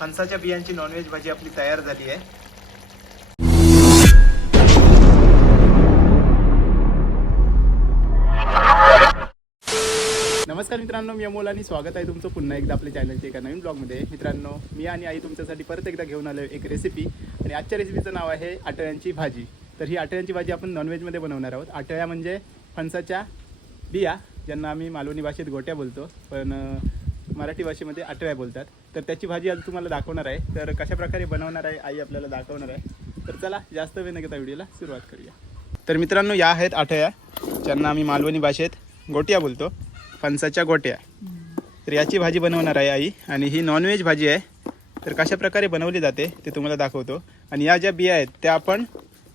फणसाच्या बियांची नॉनव्हेज भाजी आपली तयार झाली आहे. नमस्कार मित्रांनो मी अमोल आणि स्वागत आहे तुमचं पुन्हा एकदा आपल्या चॅनलच्या एका नवीन ब्लॉगमध्ये मित्रांनो मी आणि आई तुमच्यासाठी परत एकदा घेऊन आलो एक रेसिपी आणि आजच्या रेसिपीचं नाव आहे आटळ्यांची भाजी. तर ही आटळ्यांची भाजी आपण नॉनव्हेजमध्ये बनवणार आहोत. आटळ्या म्हणजे फणसाच्या बिया ज्यांना आम्ही मालवणी भाषेत गोट्या बोलतो. पण मराठी भाषेमध्ये आटळ्या बोलतात. तर त्याची भाजी आज तुम्हाला दाखवणार आहे. तर कशा प्रकारे बनवणार आहे आई आपल्याला दाखवणार आहे. तर चला जास्त वेळ न घेता व्हिडिओला सुरुवात करूया. तर मित्रांनो या आहेत आठया. ज्यांना आम्ही मालवणी भाषेत गोट्या बोलतो फणसाच्या गोट्या. तर याची भाजी बनवणार आहे आई. आणि ही नॉनव्हेज भाजी आहे. तर कशा प्रकारे बनवली जाते ते तुम्हाला दाखवतो. आणि या ज्या बिया आहेत त्या आपण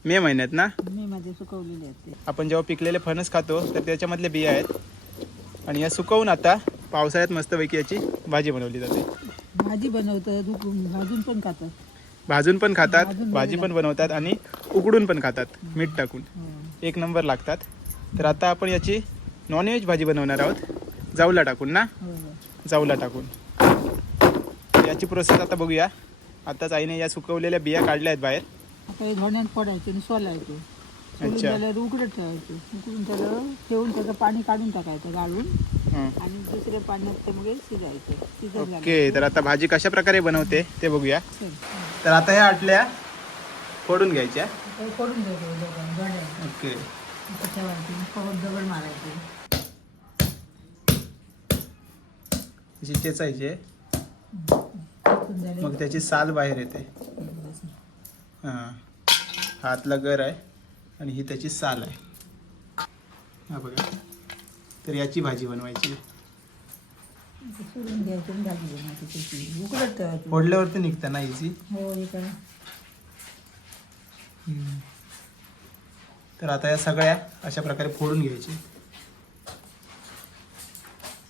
मे महिन्यात ना? आपण जेव्हा पिकलेले फणस खातो तर त्याच्यामधले बिया आहेत. आणि या सुकवून आता पावसाळ्यात मस्तपैकी याची भाजी बनवली जाते. भाजी बनवतात भाजून पण खातात. भाजून पण खातात भाजी पण बनवतात आणि उकडून पण खातात मीठ टाकून. एक नंबर लागतात. तर आता आपण याची नॉनव्हेज भाजी बनवणार आहोत. जाऊला टाकून ना? हो, हो. जाऊला टाकून. याची प्रोसेस आता बघूया. आताच आईने या सुकवलेल्या बिया काढल्या आहेत बाहेर. आता हे धण्यात पडायचं आणि सोलायचं. अच्छा. उकडत ठेवायचं. उकडून त्याला ठेवून त्याचं पाणी काढून टाकायचं गाळून. आणि पाण्यात ते मग शिजायचं. शिजत झालं. ओके तर आता भाजी कशा प्रकारे बनवते ते बघूया. तर आता ह्या आटल्या फोडून घ्यायच्या. ते करून द्यायचं ओके. ठेवायची परत दगड मारायचे. अशी चेचायचे झाले. मग त्याची साल बाहेर येते. हां. हातला गर आहे आणि ही त्याची साल आहे. हा बघा. तर याची भाजी बनवायची. फोडल्यावरती निघतं ना इझी हो तर आता या सगळ्या अशा प्रकारे फोडून घ्यायचे.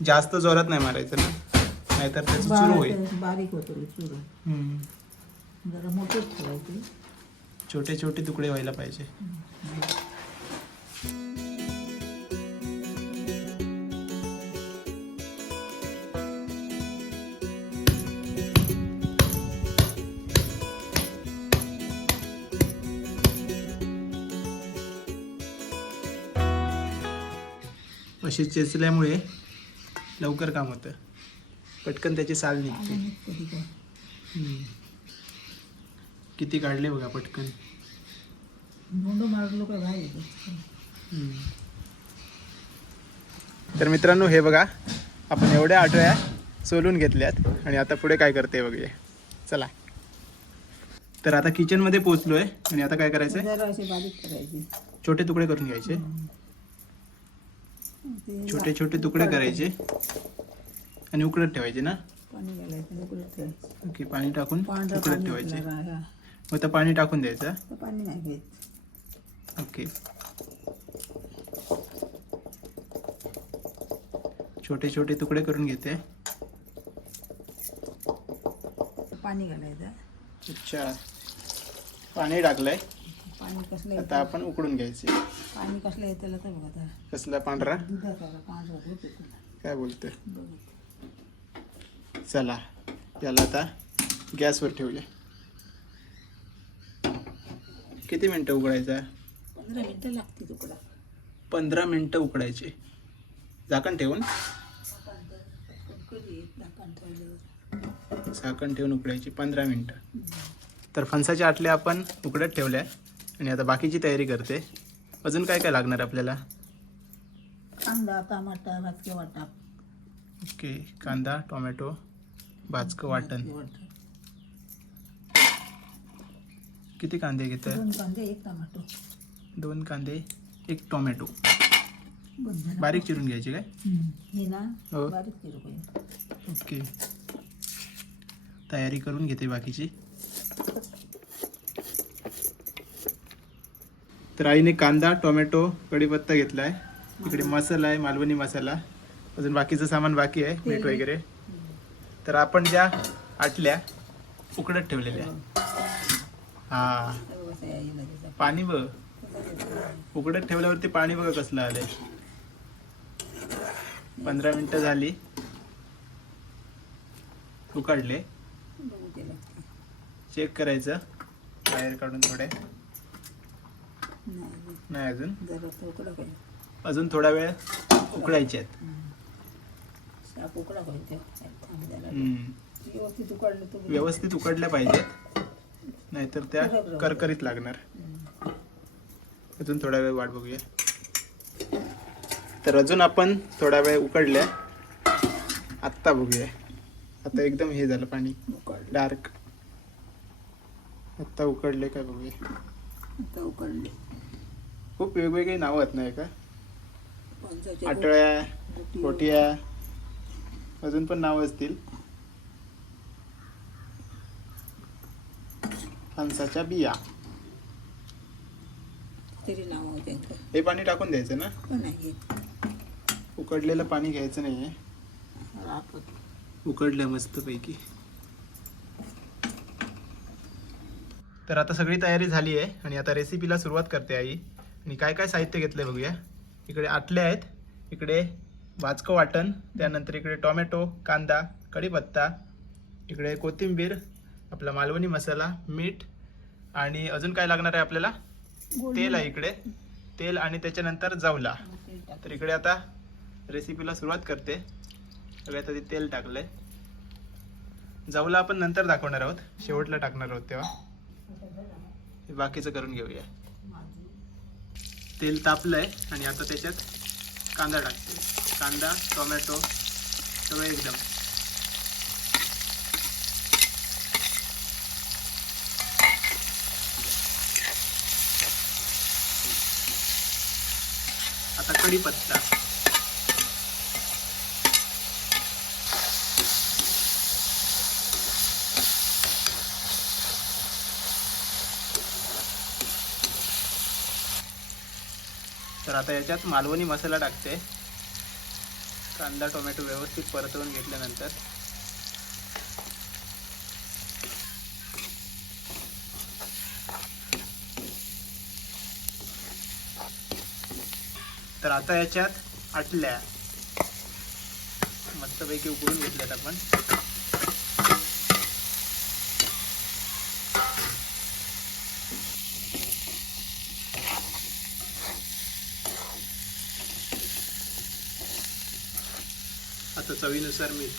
जास्त जोरात नाही मारायचं ना? नाहीतर त्याचं चुरू होईल. बारीक होतो चुरू. जरा मोठंच छोटे छोटे तुकडे व्हायला पाहिजे. अशी चेचल्यामुळे लवकर काम होतं. पटकन त्याची साल निघते. किती काढले बघा पटकन. मारलो तर मित्रांनो हे बघा आपण एवढ्या आठवड्या सोलून घेतल्यात आणि आता पुढे काय करते बघूया. चला. तर आता किचनमध्ये पोचलोय आणि आता काय असे करायचे. छोटे तुकडे करून घ्यायचे. छोटे छोटे तुकडे करायचे. आणि उकडत ठेवायचे ना? पाणी घालायचं उकडत ठेवायचं. ओके पाणी टाकून पांढरं उकडत ठेवायचे. मग तर पाणी टाकून द्यायचं? पाणी नाही घ्यायचं ओके. छोटे छोटे तुकडे करून घेते. पाणी घालायचं. अच्छा. पाणी टाकलंय. पाणी कसलं आता येतं? आपण उकडून घ्यायचे. पाणी कसलं येतं त्याला तर बघा आता? कसला पांढरा? दुधाचा काय बोलतोय? बघा. चला याला आता गॅसवर ठेवूया किती मिनटं उकडायचा? पंधरा मिनटं लागते तुकडा पंधरा मिनटं उकडायचे. झाकण ठेवून? कधी झाकण ठेवल्यावर झाकण ठेवून उकडायची पंधरा मिनटं. तर फणसाच्या आटल्या आपण उकडत ठेवल्या. आणि आता बाकीची तयारी करते. अजून काय काय लागणार आपल्याला? कांदा टमाटा भाजके वाटा ओके. कांदा टोमॅटो भाजकं वाटण. वाटण. किती कांदे घेत दोन कांदे एक टमाटो. दोन कांदे एक टोमॅटो. बंद झालं. बारीक चिरून घ्यायचे काय? हम्म. हे ना हो. बारीक केलं पाहिजे ओके. तयारी करून घेते बाकीची. तर आईने कांदा टोमॅटो कढीपत्ता घेतलाय. इकडे मसाला आहे मालवणी मसाला. अजून बाकीचं सामान बाकी आहे मीठ वगैरे. तर आपण ज्या आटल्या उकडत ठेवलेल्या हा. पाणी बघ. उकडत ठेवल्यावरती पाणी बघा कसलं आलंय. पंधरा मिनिटं झाली. उकडले. चेक करायचं. बाहेर काढून थोडे. नाही अजून? जरा उकडा अजून थोडा वेळ उकळायचे आहेत. उकडा. व्यवस्थित उकडलं व्यवस्थित उकडल्या पाहिजेत नाहीतर त्या करकरीत लागणार. अजून थोडा वेळ वाट बघूया. तर अजून आपण थोडा वेळ उकडल्या. आत्ता बघूया. आता एकदम हे झालं पाणी. डार्क. आत्ता उकडले काय बघूया. आता उकडले. खूप वेगवेगळी नावं आहेत नाही का आटळ्या कोटिया अजून पण नावं असतील. फणसाच्या बिया. हे पाणी टाकून द्यायचं ना? उकडलेलं पाणी घ्यायचं नाहीये. उकडलं मस्तपैकी. तर आता सगळी तयारी झाली आहे आणि आता रेसिपीला सुरुवात करते आई. आणि काय काय साहित्य घेतलंय बघूया. इकडे आटले आहेत. इकडे भाजकं वाटण त्यानंतर इकडे टोमॅटो कांदा कढीपत्ता इकडे कोथिंबीर आपला मालवणी मसाला मीठ आणि अजून काय लागणार आहे आपल्याला? तेल आहे इकडे. तेल आणि त्याच्यानंतर जावला. तर इकडे आता रेसिपीला सुरुवात करते. सगळ्यात आधी तेल टाकलंय. जाऊला आपण नंतर दाखवणार आहोत. शेवटला टाकणार आहोत तेव्हा. बाकीचं करून घेऊया. तेल तापलंय आणि आता त्याच्यात कांदा टाकते. कांदा टोमॅटो सगळं एकदम. आता कढीपत्ता. तर आता याच्यात मालवणी मसाला टाकते. कांदा टोमॅटो व्यवस्थित परतवून घेतल्यानंतर. तर आता याच्यात आटल्या. मस्तपैकी उकडून घेतल्यात आपण. चवीनुसार मीठ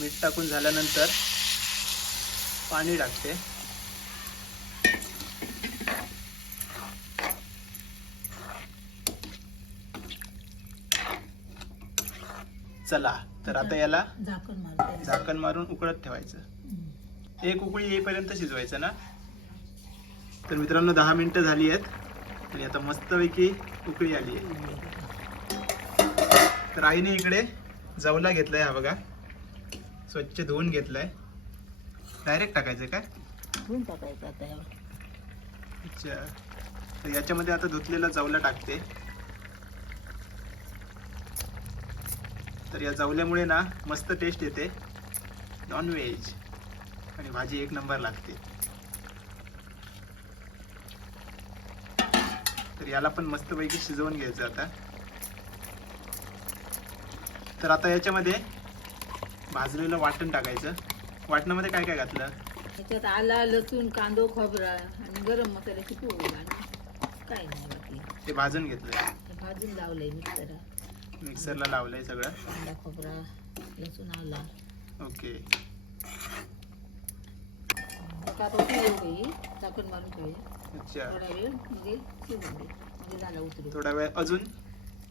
मीठ टाकून झाल्यानंतर पाणी टाकते. चला तर आता याला झाकण मारून उकळत ठेवायचं. एक उकळी येईपर्यंत शिजवायचं ना? तर मित्रांनो दहा मिनिटं झाली आहेत. आणि आता मस्तपैकी उकळी आली आहे. तर आईने इकडे जवला घेतलाय हा बघा. स्वच्छ धुवून घेतलाय. डायरेक्ट टाकायचं काय धुवून टाकायचं आता अच्छा. तर याच्यामध्ये आता धुतलेला जवला टाकते. तर या जवल्यामुळे ना मस्त टेस्ट येते. नॉनव्हेज आणि भाजी एक नंबर लागते. तर याला पण मस्तपैकी शिजवून घ्यायचं आता. तर आता याच्यामध्ये भाजलेलं वाटण टाकायचं. वाटणामध्ये काय काय घातलं? त्याच्यात आला लसूण कांदो खोबरा आणि गरम मसाल्याची पोळी आणि काय नाही बाकी. ते भाजून घेतलं. हे भाजून लावलंय मिक्सर मिक्सरला लावलंय सगळं. कांदा खोबरा लसूण आला. ओके. का तो येऊ गई झाकण मारून ठेवूया. अच्छा. थोडा वेळ म्हणजे शिजून दे. म्हणजे झाला थोडा वेळ अजून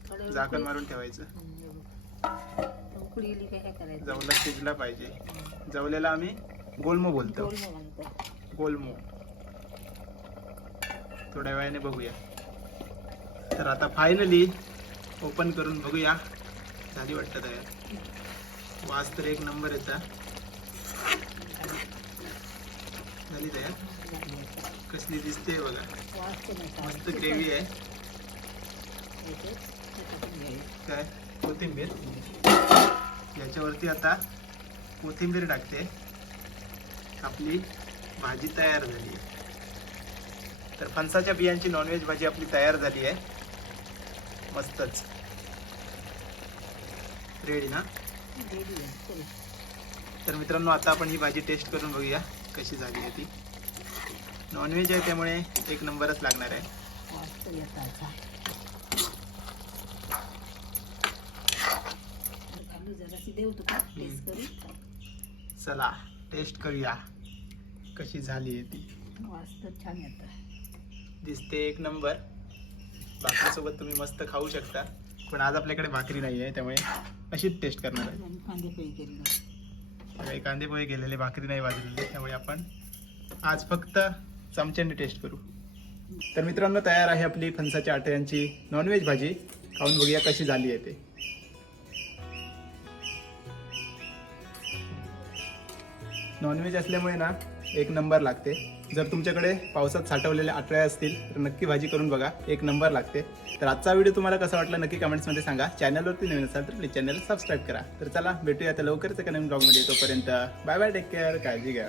थोडा वेळ झाकण मारून ठेवायचं. हम्म, हे बघ. उकळी येली काय काय करायचं? जवला शिजला पाहिजे. जवल्याला आम्ही गोलमो बोलतो. गोल मग म्हणतात गोलमो. थोड्या वेळाने बघूया. तर आता फायनली ओपन करून बघूया. झाली वाटतं तयार. वास तर एक नंबर येता. झाली तयार? कसली दिसते बघा. मस्त ग्रेव्ही आहे. काय? कोथिंबीर. याच्यावरती आता कोथिंबीर टाकते. आपली भाजी तयार झाली आहे. तर फणसाच्या बियांची नॉनव्हेज भाजी आपली तयार झाली आहे. मस्तच. रेडी ना? तर मित्रांनो आता आपण ही भाजी टेस्ट करून बघूया कशी झाली आहे ती. नॉनव्हेज आहे त्यामुळे एक नंबरच लागणार आहे. चला टेस्ट करूया. कशी झाली आहे ती? छान येत दिसते एक नंबर. भाकरीसोबत तुम्ही मस्त खाऊ शकता. पण आज आपल्याकडे भाकरी नाही आहे त्यामुळे अशीच टेस्ट करणार आहे. कांदे कांदे पोहे गेलेले भाकरी नाही वाजलेली त्यामुळे आपण आज फक्त चमच्याने टेस्ट करू. तर मित्रांनो तयार आहे आपली फणसाच्या आटयांची नॉनव्हेज भाजी. खाऊन बघूया कशी झाली आहे ते. नॉनव्हेज असल्यामुळे ना एक नंबर लागते. जर तुमच्याकडे पावसात साठवलेल्या आटळ्या असतील तर नक्की भाजी करून बघा. एक नंबर लागते. तर आजचा व्हिडिओ तुम्हाला कसा वाटला नक्की कमेंट्समध्ये सांगा. चॅनलवरती नवीन असाल तर प्लीज चॅनल सबस्क्राईब करा. तर चला भेटूया आता लवकरच एका नवीन ब्लॉगमध्ये तोपर्यंत बाय बाय टेक केअर काळजी घ्या.